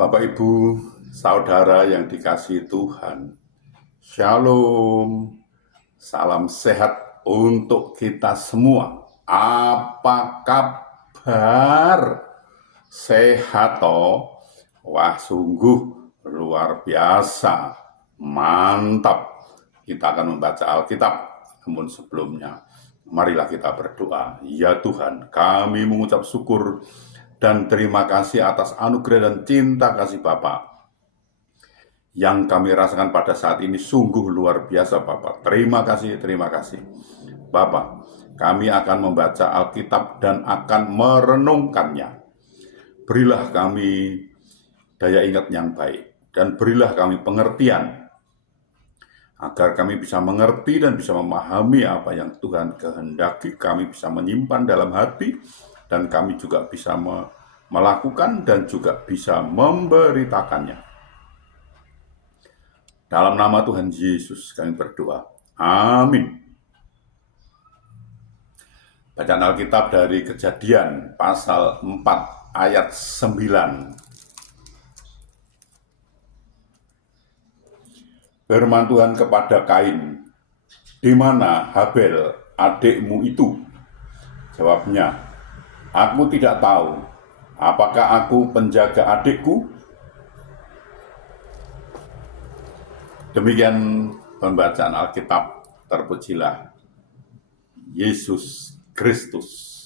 Bapak, Ibu, Saudara yang dikasihi Tuhan, Shalom, salam sehat untuk kita semua. Apa kabar? Sehat toh? Wah, sungguh luar biasa, mantap. Kita akan membaca Alkitab, namun sebelumnya marilah kita berdoa. Ya Tuhan, kami mengucap syukur dan terima kasih atas anugerah dan cinta kasih Bapa yang kami rasakan pada saat ini sungguh luar biasa, Bapa. Terima kasih Bapa. Kami akan membaca Alkitab dan akan merenungkannya. Berilah kami daya ingat yang baik dan berilah kami pengertian agar kami bisa mengerti dan bisa memahami apa yang Tuhan kehendaki. Kami bisa menyimpan dalam hati dan kami juga bisa melakukan dan juga bisa memberitakannya. Dalam nama Tuhan Yesus kami berdoa. Amin. Bacaan Alkitab dari Kejadian pasal 4 ayat 9. Firman Tuhan kepada Kain, "Di mana Habel adikmu itu?" Jawabnya, "Aku tidak tahu. Apakah aku penjaga adikku?" Demikian pembacaan Alkitab. Terpujilah Yesus Kristus.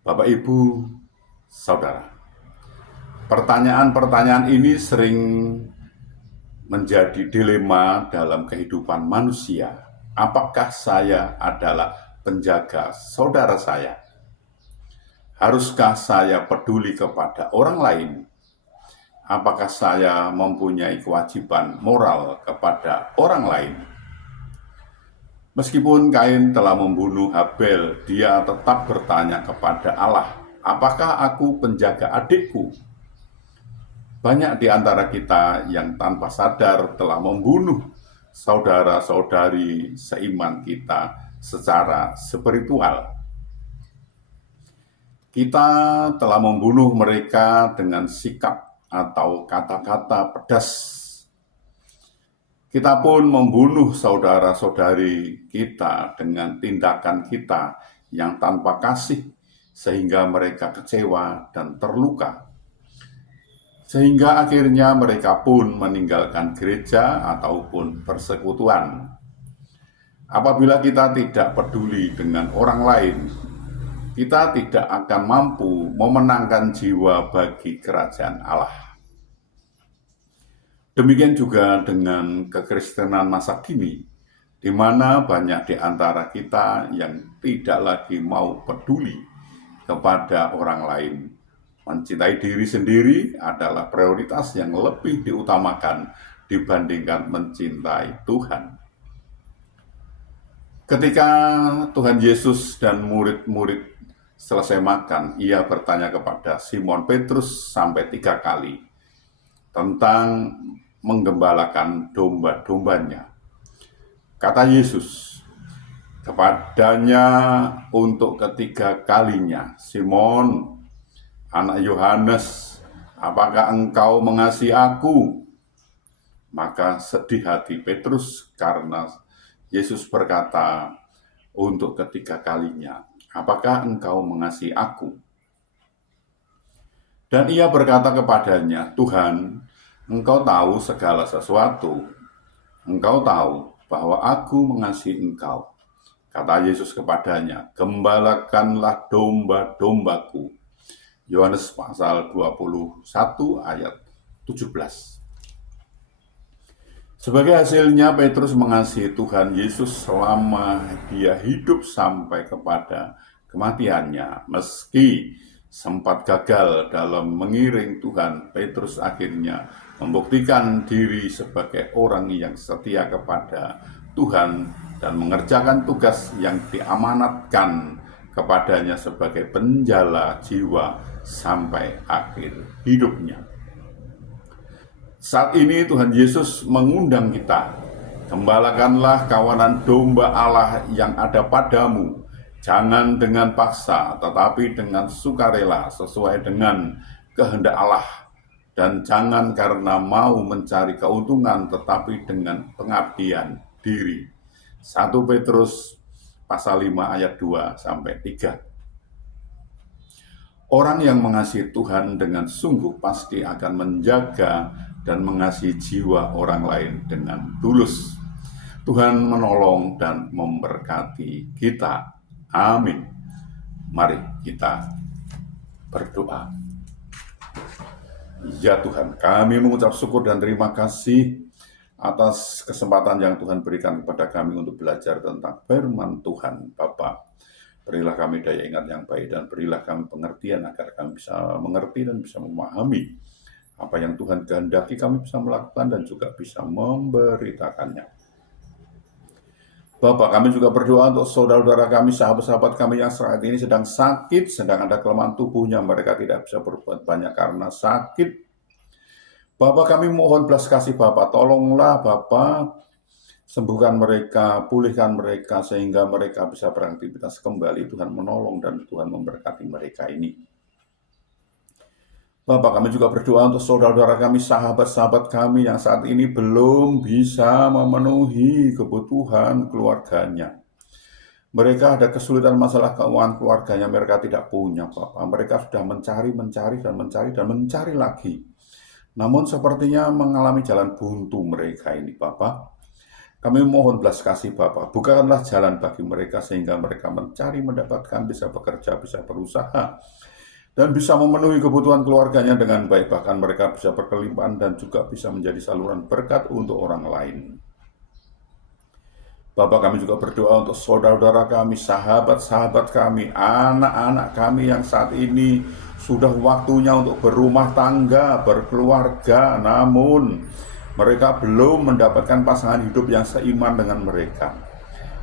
Bapak, Ibu, Saudara, pertanyaan-pertanyaan ini sering menjadi dilema dalam kehidupan manusia. Apakah saya adalah penjaga saudara saya? Haruskah saya peduli kepada orang lain? Apakah saya mempunyai kewajiban moral kepada orang lain? Meskipun Kain telah membunuh Habel, dia tetap bertanya kepada Allah, "Apakah aku penjaga adikku?" Banyak di antara kita yang tanpa sadar telah membunuh saudara-saudari seiman kita secara spiritual. Kita telah membunuh mereka dengan sikap atau kata-kata pedas. Kita pun membunuh saudara-saudari kita dengan tindakan kita yang tanpa kasih, sehingga mereka kecewa dan terluka. Sehingga akhirnya mereka pun meninggalkan gereja ataupun persekutuan. Apabila kita tidak peduli dengan orang lain, kita tidak akan mampu memenangkan jiwa bagi kerajaan Allah. Demikian juga dengan kekristenan masa kini, di mana banyak di antara kita yang tidak lagi mau peduli kepada orang lain. Mencintai diri sendiri adalah prioritas yang lebih diutamakan dibandingkan mencintai Tuhan. Ketika Tuhan Yesus dan murid-murid selesai makan, ia bertanya kepada Simon Petrus sampai 3 kali tentang menggembalakan domba-dombanya. Kata Yesus kepadanya untuk ketiga kalinya, "Simon, anak Yohanes, apakah engkau mengasihi aku?" Maka sedih hati Petrus karena Yesus berkata untuk ketiga kalinya, "Apakah engkau mengasihi aku?" Dan ia berkata kepadanya, "Tuhan, engkau tahu segala sesuatu. Engkau tahu bahwa aku mengasihi engkau." Kata Yesus kepadanya, "Gembalakanlah domba-dombaku." Yohanes pasal 21 ayat 17. Sebagai hasilnya, Petrus mengasihi Tuhan Yesus selama dia hidup sampai kepada kematiannya. Meski sempat gagal dalam mengiring Tuhan, Petrus akhirnya membuktikan diri sebagai orang yang setia kepada Tuhan dan mengerjakan tugas yang diamanatkan kepadanya sebagai penjala jiwa sampai akhir hidupnya. Saat ini Tuhan Yesus mengundang kita, "Gembalakanlah kawanan domba Allah yang ada padamu, jangan dengan paksa, tetapi dengan sukarela, sesuai dengan kehendak Allah, dan jangan karena mau mencari keuntungan tetapi dengan pengabdian diri. 1 Petrus pasal 5 ayat 2 sampai 3. Orang yang mengasihi Tuhan dengan sungguh pasti akan menjaga dan mengasihi jiwa orang lain dengan tulus. Tuhan menolong dan memberkati kita. Amin. Mari kita berdoa. Ya Tuhan, kami mengucap syukur dan terima kasih atas kesempatan yang Tuhan berikan kepada kami untuk belajar tentang firman Tuhan. Bapa, berilah kami daya ingat yang baik dan berilah kami pengertian agar kami bisa mengerti dan bisa memahami apa yang Tuhan kehendaki kami bisa melakukan dan juga bisa memberitakannya. Bapak, kami juga berdoa untuk saudara-saudara kami, sahabat-sahabat kami yang saat ini sedang sakit, sedang ada kelemahan tubuhnya, mereka tidak bisa berbuat banyak karena sakit. Bapak, kami mohon belas kasih Bapak, tolonglah Bapak, sembuhkan mereka, pulihkan mereka, sehingga mereka bisa beraktivitas kembali. Tuhan menolong dan Tuhan memberkati mereka ini. Bapak, kami juga berdoa untuk saudara-saudara kami, sahabat-sahabat kami yang saat ini belum bisa memenuhi kebutuhan keluarganya. Mereka ada kesulitan masalah keuangan keluarganya, mereka tidak punya Bapak. Mereka sudah mencari lagi. Namun sepertinya mengalami jalan buntu mereka ini Bapak. Kami mohon belas kasih Bapak, bukakanlah jalan bagi mereka sehingga mereka mencari, mendapatkan, bisa bekerja, bisa berusaha, dan bisa memenuhi kebutuhan keluarganya dengan baik. Bahkan mereka bisa berkelimpahan dan juga bisa menjadi saluran berkat untuk orang lain. Bapak, kami juga berdoa untuk saudara-saudara kami, sahabat-sahabat kami, anak-anak kami yang saat ini sudah waktunya untuk berumah tangga, berkeluarga, namun mereka belum mendapatkan pasangan hidup yang seiman dengan mereka.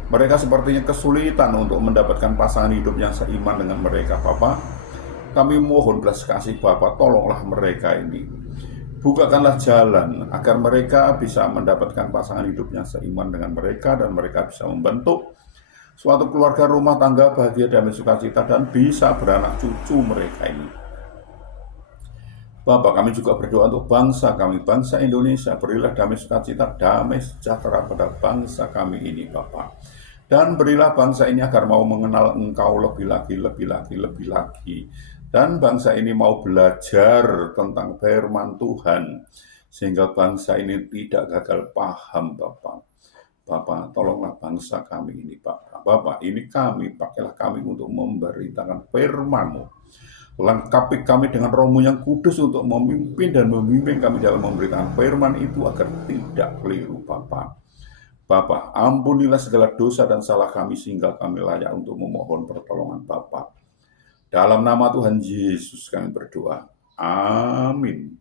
Mereka sepertinya kesulitan untuk mendapatkan pasangan hidup yang seiman dengan mereka, Bapak. Kami mohon belas kasih Bapak, tolonglah mereka ini. Bukakanlah jalan agar mereka bisa mendapatkan pasangan hidup yang seiman dengan mereka dan mereka bisa membentuk suatu keluarga rumah tangga bahagia, damai, sukacita dan bisa beranak cucu mereka ini. Bapak, kami juga berdoa untuk bangsa kami, bangsa Indonesia. Berilah damai, sukacita, damai sejahtera pada bangsa kami ini Bapak. Dan berilah bangsa ini agar mau mengenal Engkau lebih lagi. Dan bangsa ini mau belajar tentang firman Tuhan, sehingga bangsa ini tidak gagal paham Bapak. Bapak, tolonglah bangsa kami ini Bapak. Bapak, ini kami, pakailah kami untuk memberitakan firman-Mu. Lengkapi kami dengan Roh-Mu yang kudus untuk memimpin dan membimbing kami dalam memberitakan firman itu agar tidak keliru Bapak. Bapak, ampunilah segala dosa dan salah kami sehingga kami layak untuk memohon pertolongan Bapak. Dalam nama Tuhan Yesus kami berdoa. Amin.